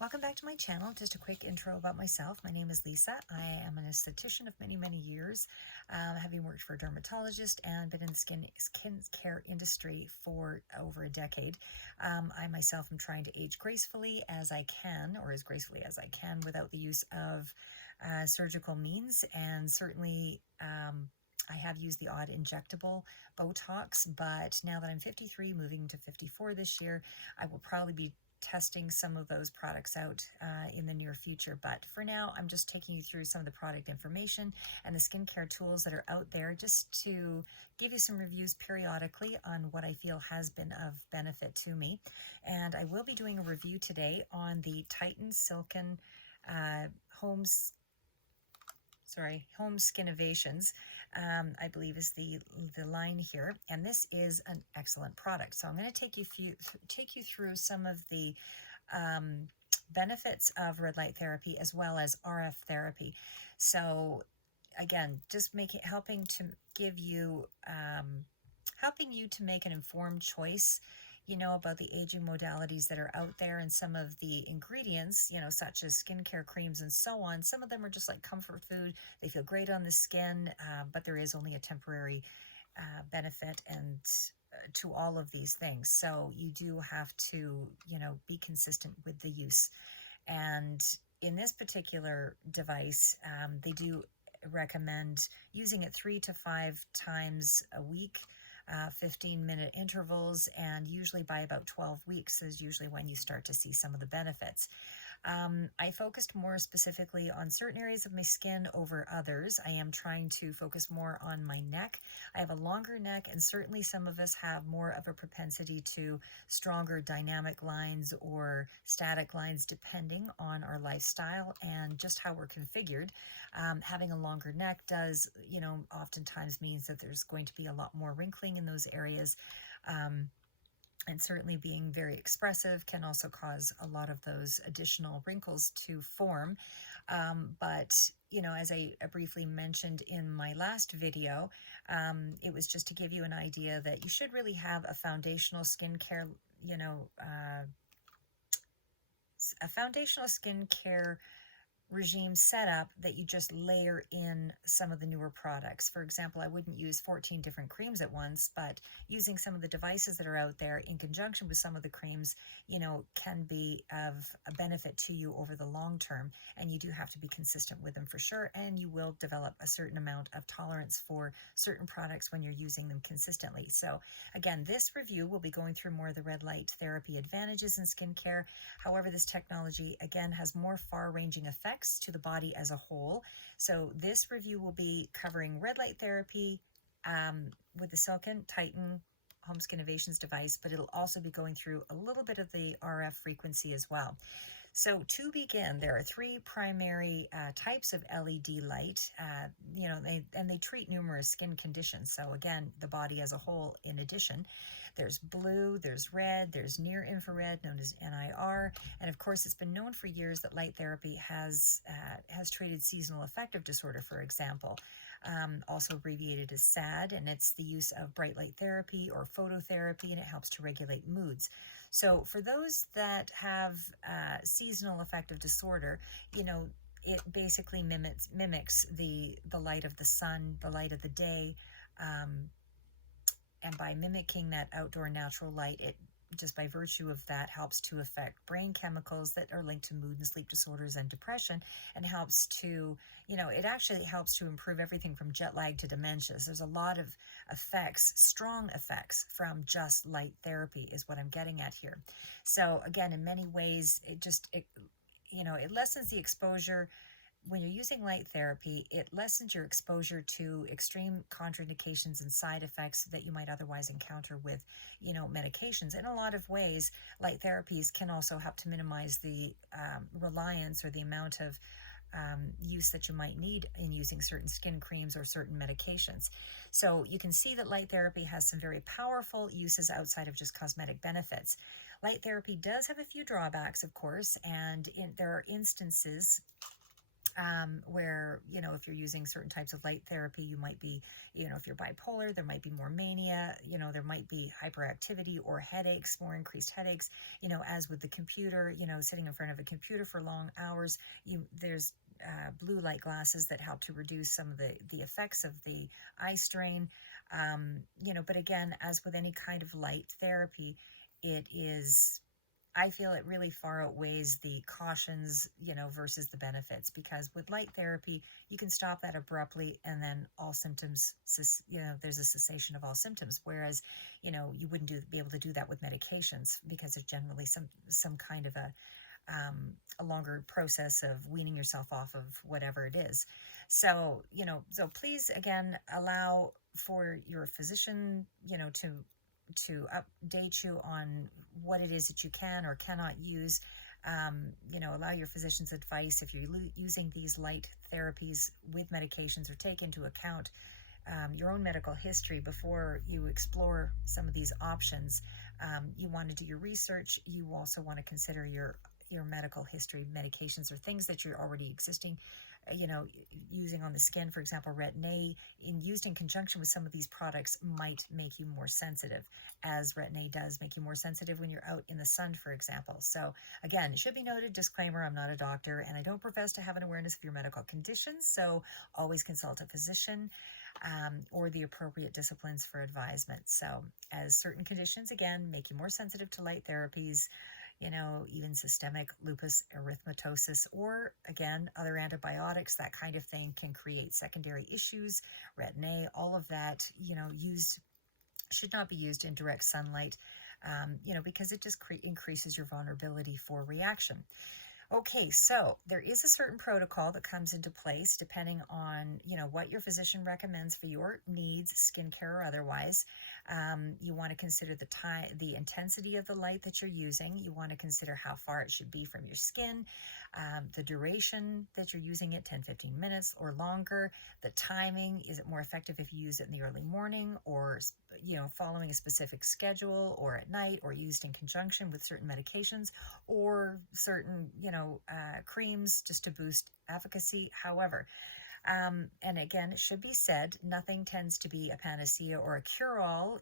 Welcome back to my channel. Just a quick intro about myself. My name is Lisa. I am an esthetician of many years, having worked for a dermatologist and been in the skin care industry for over a decade. I myself am trying to age gracefully as I can, or as gracefully as I can, without the use of surgical means, and certainly I have used the odd injectable Botox, but now that I'm 53, moving to 54 this year, I will probably be testing some of those products out in the near future. But for now, I'm just taking you through some of the product information and the skincare tools that are out there, just to give you some reviews periodically on what I feel has been of benefit to me. And I will be doing a review today on the Titan Silken Home Skinovations, I believe is the line here, and this is an excellent product. So I'm going to take you through some of the benefits of red light therapy as well as RF therapy. So again, just helping you to make an informed choice, about the aging modalities that are out there, and some of the ingredients, such as skincare creams and so on. Some of them are just like comfort food. They feel great on the skin, but there is only a temporary benefit and to all of these things. So you do have to, be consistent with the use. And in this particular device, they do recommend using it 3 to 5 times a week, 15-minute intervals, and usually by about 12 weeks is usually when you start to see some of the benefits. I focused more specifically on certain areas of my skin over others. I am trying to focus more on my neck. I have a longer neck, and certainly some of us have more of a propensity to stronger dynamic lines or static lines, depending on our lifestyle and just how we're configured. Having a longer neck does, oftentimes means that there's going to be a lot more wrinkling in those areas. And certainly being very expressive can also cause a lot of those additional wrinkles to form. But, as I briefly mentioned in my last video, it was just to give you an idea that you should really have a foundational skincare, regime setup that you just layer in some of the newer products. For example, I wouldn't use 14 different creams at once, but using some of the devices that are out there in conjunction with some of the creams, can be of a benefit to you over the long term. And you do have to be consistent with them for sure. And you will develop a certain amount of tolerance for certain products when you're using them consistently. So again, this review will be going through more of the red light therapy advantages in skincare. However, this technology, again, has more far-ranging effects to the body as a whole. So this review will be covering red light therapy with the Silken Titan Home Skinovations device, but it'll also be going through a little bit of the RF frequency as well. So to begin, there are 3 primary types of LED light, they treat numerous skin conditions. So again, the body as a whole in addition. There's blue, there's red, there's near infrared, known as NIR, and of course it's been known for years that light therapy has treated seasonal affective disorder, for example, also abbreviated as SAD, and it's the use of bright light therapy or phototherapy, and it helps to regulate moods. So for those that have seasonal affective disorder, it basically mimics the light of the sun, the light of the day, and by mimicking that outdoor natural light, it just by virtue of that helps to affect brain chemicals that are linked to mood and sleep disorders and depression, and helps to, it actually helps to improve everything from jet lag to dementia. So there's a lot of effects, strong effects from just light therapy is what I'm getting at here. So again, in many ways, it lessens the exposure. When you're using light therapy, it lessens your exposure to extreme contraindications and side effects that you might otherwise encounter with, medications. In a lot of ways, light therapies can also help to minimize the reliance or the amount of use that you might need in using certain skin creams or certain medications. So you can see that light therapy has some very powerful uses outside of just cosmetic benefits. Light therapy does have a few drawbacks, of course, and there are instances where, if you're using certain types of light therapy, you might be, if you're bipolar, there might be more mania, there might be hyperactivity or headaches, more increased headaches, as with the computer, sitting in front of a computer for long hours, there's blue light glasses that help to reduce some of the effects of the eye strain. But again, as with any kind of light therapy, I feel it really far outweighs the cautions, versus the benefits, because with light therapy, you can stop that abruptly and then all symptoms, there's a cessation of all symptoms. Whereas, you wouldn't be able to do that with medications, because there's generally some kind of a longer process of weaning yourself off of whatever it is. So, so please, again, allow for your physician, to update you on what it is that you can or cannot use. Allow your physician's advice if you're using these light therapies with medications, or take into account your own medical history before you explore some of these options. You want to do your research. You also want to consider your medical history, medications, or things that you're already using on the skin. For example, Retin-A, used in conjunction with some of these products, might make you more sensitive, as Retin-A does make you more sensitive when you're out in the sun, for example. So again, it should be noted, disclaimer, I'm not a doctor and I don't profess to have an awareness of your medical conditions, so always consult a physician or the appropriate disciplines for advisement. So as certain conditions, again, make you more sensitive to light therapies, even systemic lupus erythematosus, or again, other antibiotics, that kind of thing can create secondary issues. Retin-A, all of that, should not be used in direct sunlight, because it just increases your vulnerability for reaction. Okay, so there is a certain protocol that comes into place depending on, what your physician recommends for your needs, skincare or otherwise. You want to consider the intensity of the light that you're using. You want to consider how far it should be from your skin, the duration that you're using it, 10, 15 minutes or longer, the timing. Is it more effective if you use it in the early morning, or, following a specific schedule, or at night, or used in conjunction with certain medications or certain, creams just to boost efficacy. However, and again, it should be said, nothing tends to be a panacea or a cure-all,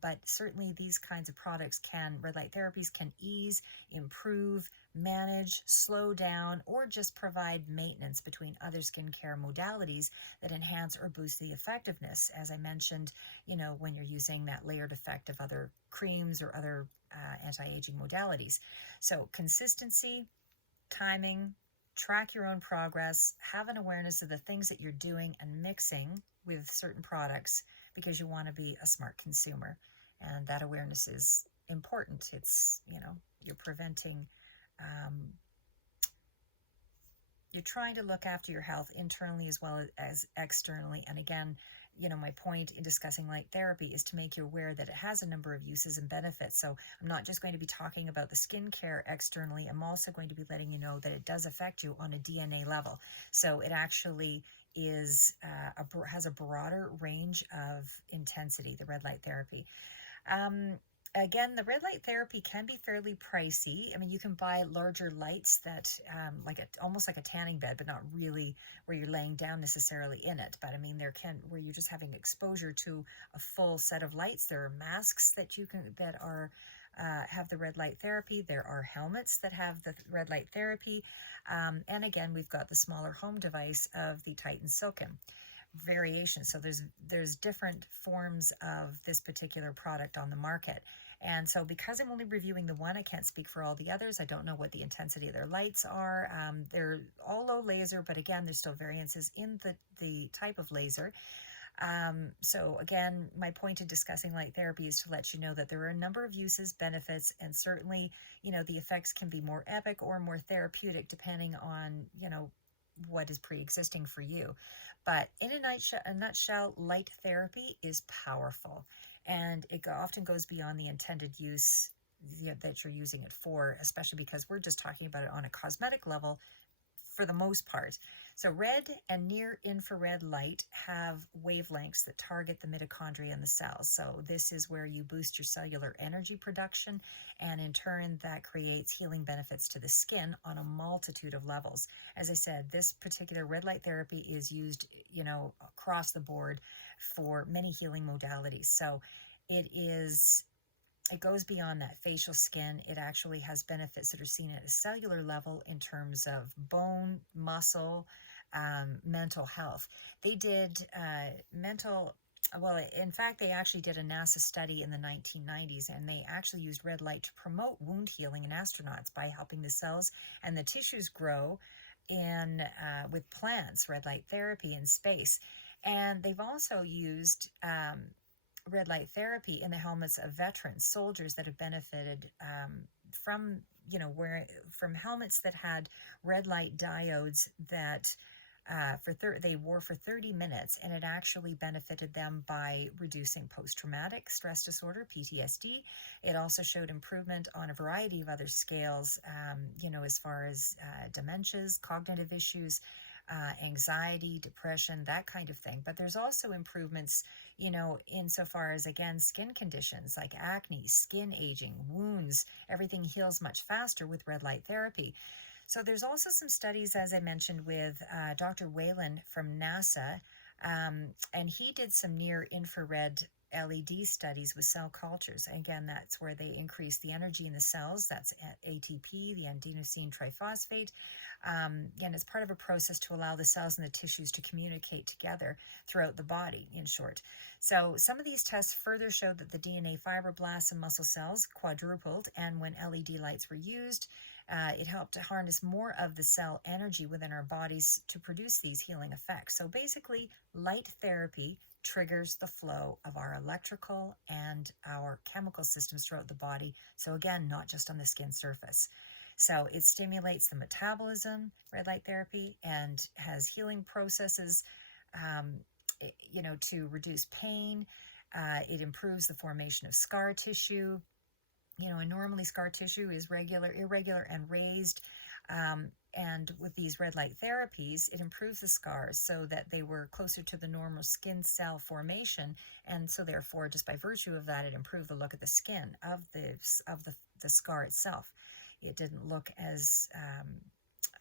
but certainly these kinds of products red light therapies can ease, improve, manage, slow down, or just provide maintenance between other skincare modalities that enhance or boost the effectiveness, as I mentioned, when you're using that layered effect of other creams or other anti-aging modalities. So consistency, timing, track your own progress, have an awareness of the things that you're doing and mixing with certain products, because you want to be a smart consumer. And that awareness is important. It's, you're preventing, you're trying to look after your health internally as well as externally. And again, my point in discussing light therapy is to make you aware that it has a number of uses and benefits. So I'm not just going to be talking about the skincare externally. I'm also going to be letting you know that it does affect you on a DNA level. So it actually has a broader range of intensity, the red light therapy. Again, the red light therapy can be fairly pricey. I mean, you can buy larger lights that, almost like a tanning bed, but not really where you're laying down necessarily in it. But I mean, where you're just having exposure to a full set of lights. There are masks that have the red light therapy. There are helmets that have the red light therapy. And again, we've got the smaller home device of the Titan Silken variation. So there's different forms of this particular product on the market. And so because I'm only reviewing the one, I can't speak for all the others. I don't know what the intensity of their lights are. They're all low laser, but again, there's still variances in the type of laser. So again, my point in discussing light therapy is to let you know that there are a number of uses, benefits, and certainly, the effects can be more epic or more therapeutic depending on, what is pre-existing for you. But in a nutshell, light therapy is powerful, and it often goes beyond the intended use that you're using it for, especially because we're just talking about it on a cosmetic level for the most part. So red and near infrared light have wavelengths that target the mitochondria in the cells. So this is where you boost your cellular energy production, and in turn that creates healing benefits to the skin on a multitude of levels. As I said, this particular red light therapy is used, across the board for many healing modalities. So it is it goes beyond that facial skin. It actually has benefits that are seen at a cellular level in terms of bone, muscle, mental health. They did well, in fact, they actually did a NASA study in the 1990s, and they actually used red light to promote wound healing in astronauts by helping the cells and the tissues grow in with plants, red light therapy in space. And they've also used red light therapy in the helmets of veterans, soldiers that have benefited from, from helmets that had red light diodes that they wore for 30 minutes, and it actually benefited them by reducing post-traumatic stress disorder, PTSD. It also showed improvement on a variety of other scales, as far as dementias, cognitive issues, anxiety, depression, that kind of thing. But there's also improvements, insofar as, again, skin conditions like acne, skin aging, wounds. Everything heals much faster with red light therapy. So there's also some studies, as I mentioned, with Dr. Whalen from NASA, and he did some near infrared LED studies with cell cultures. Again, that's where they increase the energy in the cells. That's ATP, the adenosine triphosphate. And it's part of a process to allow the cells and the tissues to communicate together throughout the body, in short. So some of these tests further showed that the DNA fibroblasts and muscle cells quadrupled, and when LED lights were used, it helped to harness more of the cell energy within our bodies to produce these healing effects. So basically, light therapy triggers the flow of our electrical and our chemical systems throughout the body. So again, not just on the skin surface. So it stimulates the metabolism, red light therapy, and has healing processes, to reduce pain. It improves the formation of scar tissue. And normally scar tissue is irregular, and raised. And with these red light therapies, it improves the scars so that they were closer to the normal skin cell formation. And so therefore, just by virtue of that, it improved the look of the skin of the scar itself. It didn't look as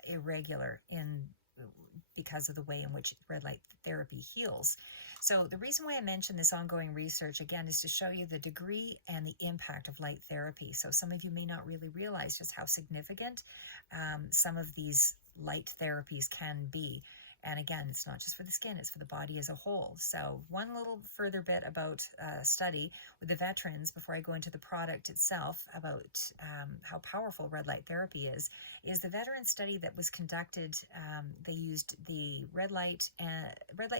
irregular because of the way in which red light therapy heals. So the reason why I mention this ongoing research, again, is to show you the degree and the impact of light therapy. So some of you may not really realize just how significant some of these light therapies can be. And again, it's not just for the skin, it's for the body as a whole. So one little further bit about study with the veterans before I go into the product itself about how powerful red light therapy is the veteran study that was conducted. They used the red light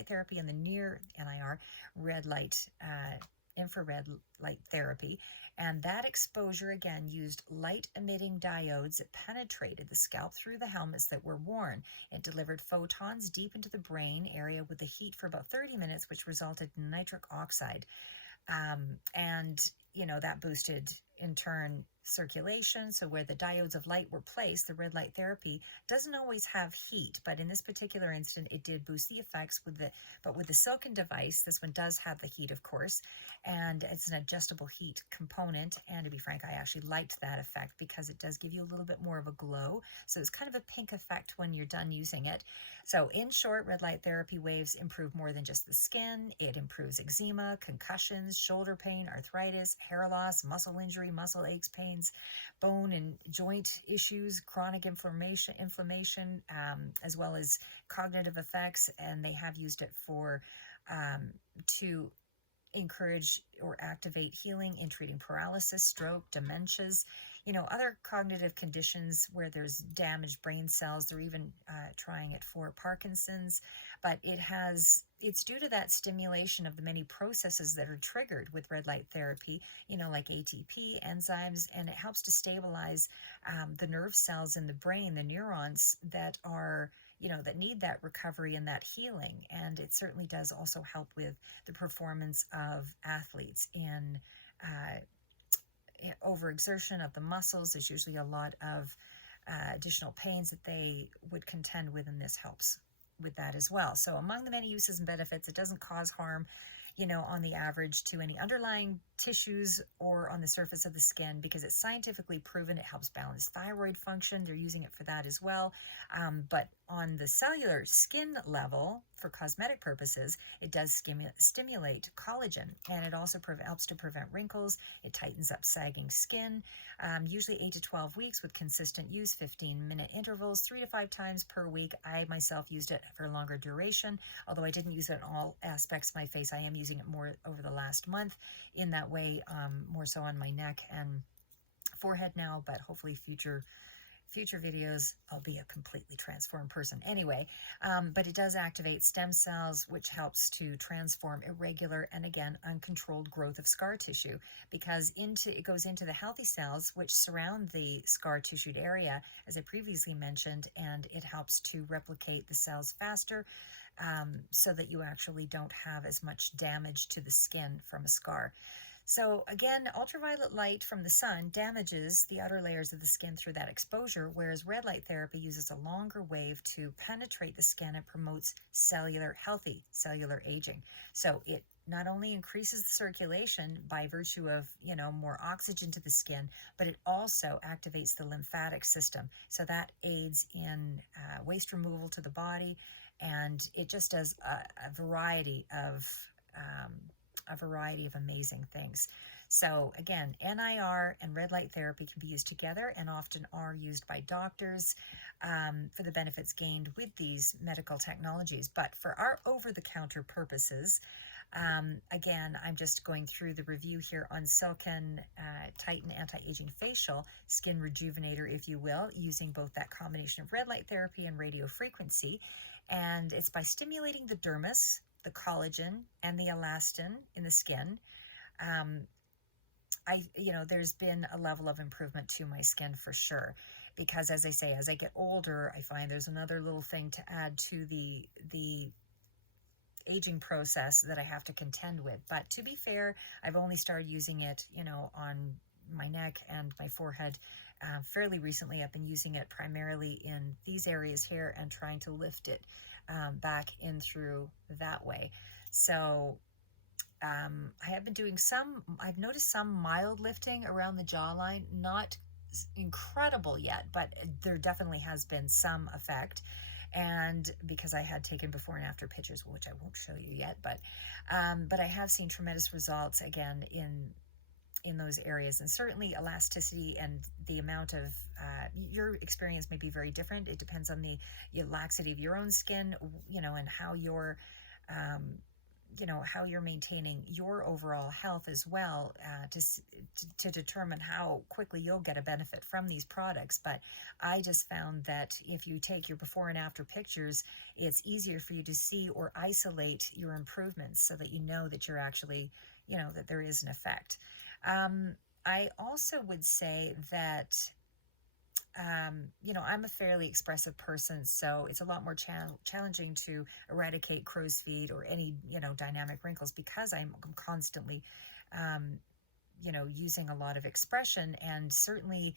therapy and the near NIR red light infrared light therapy. And that exposure, again, used light-emitting diodes that penetrated the scalp through the helmets that were worn. It delivered photons deep into the brain area with the heat for about 30 minutes, which resulted in nitric oxide. That boosted, in turn, circulation. So where the diodes of light were placed, the red light therapy doesn't always have heat, but in this particular instant, it did boost the effects with the silken device. This one does have the heat, of course, and it's an adjustable heat component. And to be frank, I actually liked that effect because it does give you a little bit more of a glow. So it's kind of a pink effect when you're done using it. So in short, red light therapy waves improve more than just the skin. It improves eczema, concussions, shoulder pain, arthritis, hair loss, muscle injury, muscle aches, pains, bone and joint issues, chronic inflammation, as well as cognitive effects. And they have used it to encourage or activate healing in treating paralysis, stroke, dementias, other cognitive conditions where there's damaged brain cells. They're even trying it for Parkinson's, but it's due to that stimulation of the many processes that are triggered with red light therapy, like ATP, enzymes, and it helps to stabilize the nerve cells in the brain, the neurons that are that need that recovery and that healing. And it certainly does also help with the performance of athletes in overexertion of the muscles. There's usually a lot of additional pains that they would contend with, and this helps. with that as well. So among the many uses and benefits, it doesn't cause harm, on the average to any underlying tissues or on the surface of the skin, because it's scientifically proven it helps balance thyroid function. They're using it for that as well. But on the cellular skin level, for cosmetic purposes, it does stimulate collagen, and it also helps to prevent wrinkles. It tightens up sagging skin, usually 8 to 12 weeks with consistent use, 15-minute intervals, 3 to 5 times per week. I myself used it for a longer duration, although I didn't use it in all aspects of my face. I am using it more over the last month in that way, more so on my neck and forehead now, but hopefully future videos, I'll be a completely transformed person anyway. But it does activate stem cells, which helps to transform irregular and, again, uncontrolled growth of scar tissue, because it goes into the healthy cells which surround the scar tissued area, as I previously mentioned, and it helps to replicate the cells faster, so that you actually don't have as much damage to the skin from a scar. So again, ultraviolet light from the sun damages the outer layers of the skin through that exposure, whereas red light therapy uses a longer wave to penetrate the skin and promotes healthy cellular aging. So it not only increases the circulation by virtue of, more oxygen to the skin, but it also activates the lymphatic system. So that aids in waste removal to the body, and it just does a variety of amazing things. So again, NIR and red light therapy can be used together and often are used by doctors for the benefits gained with these medical technologies. But for our over-the-counter purposes, again, I'm just going through the review here on Silken Titan Anti-Aging Facial Skin Rejuvenator, if you will, using both that combination of red light therapy and radio frequency. And it's by stimulating the dermis, the collagen, and the elastin in the skin. There's been a level of improvement to my skin for sure, because as I say, as I get older, I find there's another little thing to add to the aging process that I have to contend with. But to be fair, I've only started using it, on my neck and my forehead fairly recently. I've been using it primarily in these areas here and trying to lift it back in through that way. So I have been doing I've noticed some mild lifting around the jawline, not incredible yet, but there definitely has been some effect. And because I had taken before and after pictures, which I won't show you yet, but I have seen tremendous results again in those areas. And certainly elasticity and the amount of your experience may be very different. It depends on the laxity of your own skin, and how you're how you're maintaining your overall health as well, to determine how quickly you'll get a benefit from these products. But I just found that if you take your before and after pictures, it's easier for you to see or isolate your improvements, so that you know that you're actually, that there is an effect. I also would say that, I'm a fairly expressive person, so it's a lot more challenging to eradicate crow's feet or any, dynamic wrinkles, because I'm constantly, using a lot of expression. And certainly,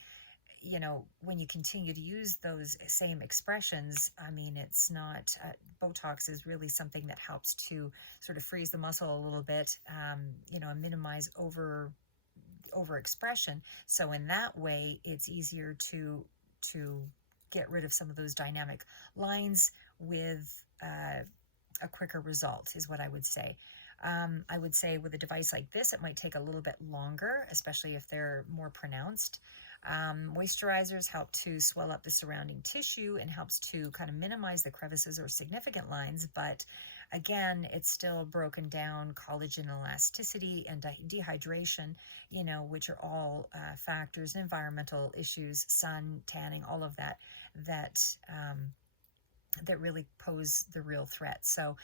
when you continue to use those same expressions, I mean, it's not, Botox is really something that helps to sort of freeze the muscle a little bit, and minimize overexpression. So in that way, it's easier to get rid of some of those dynamic lines with a quicker result, is what I would say. I would say with a device like this, it might take a little bit longer, especially if they're more pronounced. Moisturizers help to swell up the surrounding tissue and helps to kind of minimize the crevices or significant lines, but again, it's still broken down collagen elasticity and dehydration, which are all factors, environmental issues, sun, tanning, all of that really pose the real threat. So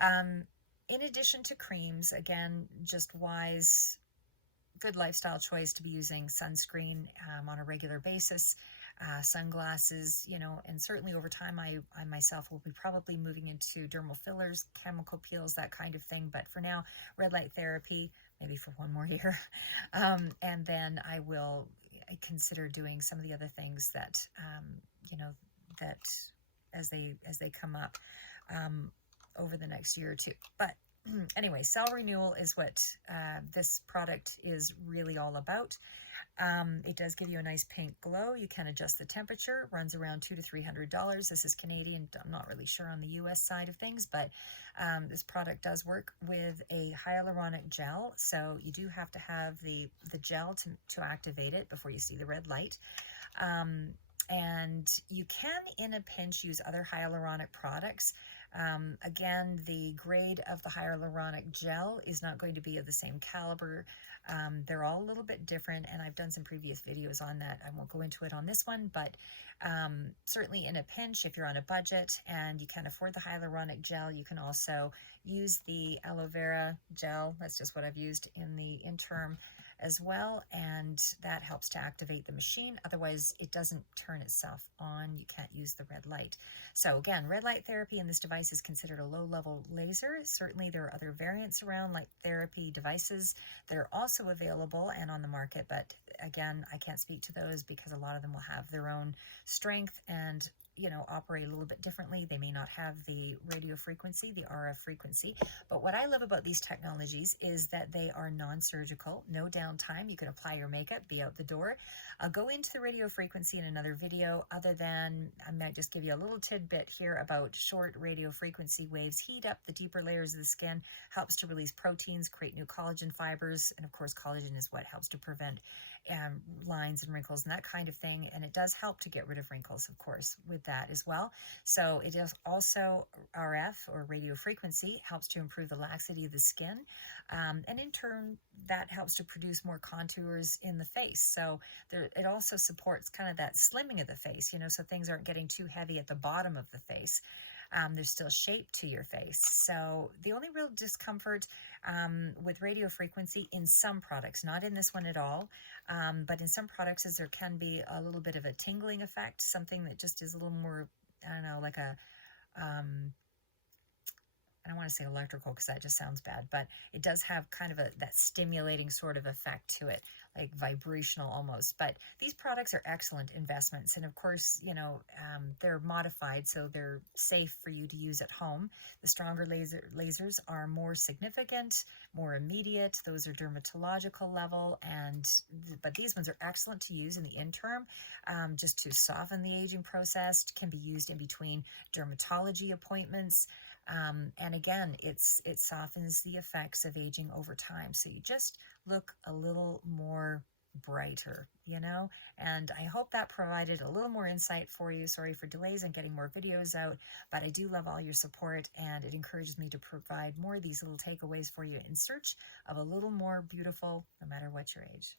in addition to creams, again, just wise, good lifestyle choice to be using sunscreen on a regular basis, sunglasses, and certainly over time, I myself will be probably moving into dermal fillers, chemical peels, that kind of thing. But for now, red light therapy, maybe for one more year. And then I will consider doing some of the other things that, that as they come up over the next year or two. But anyway, cell renewal is what this product is really all about. It does give you a nice pink glow. You can adjust the temperature. Runs around $200 to $300. This is Canadian. I'm not really sure on the US side of things, but this product does work with a hyaluronic gel. So you do have to have the gel to activate it before you see the red light. And you can, in a pinch, use other hyaluronic products. Again, the grade of the hyaluronic gel is not going to be of the same caliber. They're all a little bit different, and I've done some previous videos on that. I won't go into it on this one, but certainly in a pinch, if you're on a budget and you can afford the hyaluronic gel, you can also use the aloe vera gel. That's just what I've used in the interim as well, and that helps to activate the machine. Otherwise, it doesn't turn itself on. You can't use the red light. So again, red light therapy in this device is considered a low-level laser. Certainly there are other variants around, like therapy devices. They're also available and on the market, but again, I can't speak to those because a lot of them will have their own strength and operate a little bit differently. They may not have the radio frequency, the RF frequency. But what I love about these technologies is that they are non-surgical, no downtime. You can apply your makeup, be out the door. I'll go into the radio frequency in another video, other than I might just give you a little tidbit here about short radio frequency waves heat up the deeper layers of the skin, helps to release proteins, create new collagen fibers, and of course collagen is what helps to prevent lines and wrinkles and that kind of thing, and it does help to get rid of wrinkles, of course, with that as well. So it is also RF, or radio frequency, helps to improve the laxity of the skin, and in turn that helps to produce more contours in the face. So it also supports kind of that slimming of the face, so things aren't getting too heavy at the bottom of the face. There's still shape to your face. So the only real discomfort with radio frequency in some products, not in this one at all, but in some products, is there can be a little bit of a tingling effect, something that just is a little more, I don't know, like a, I don't want to say electrical because that just sounds bad, but it does have kind of that stimulating sort of effect to it, like vibrational almost. But these products are excellent investments. And of course, they're modified, so they're safe for you to use at home. The stronger lasers are more significant, more immediate. Those are dermatological level. But these ones are excellent to use in the interim, just to soften the aging process. Can be used in between dermatology appointments. And again, it softens the effects of aging over time. So you just look a little more brighter, and I hope that provided a little more insight for you. Sorry for delays on getting more videos out, but I do love all your support, and it encourages me to provide more of these little takeaways for you in search of a little more beautiful, no matter what your age.